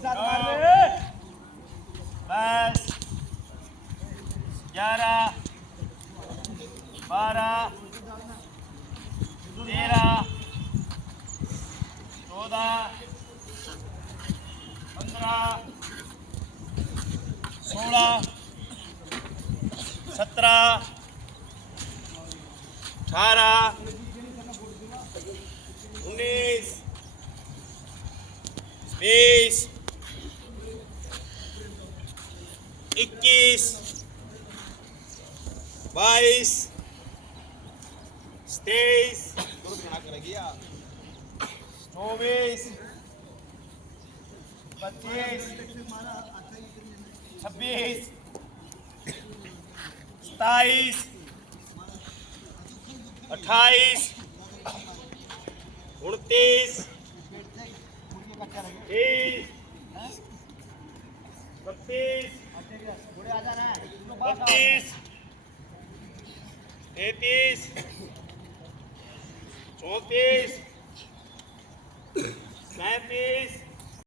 10, 11, 12, 13, 14, 15, 16, 17, 18, 19, 20, 21, 22, 23, 24, 25, 26, 27, 28, 29, 30, 32, 32, 33, 34, 35,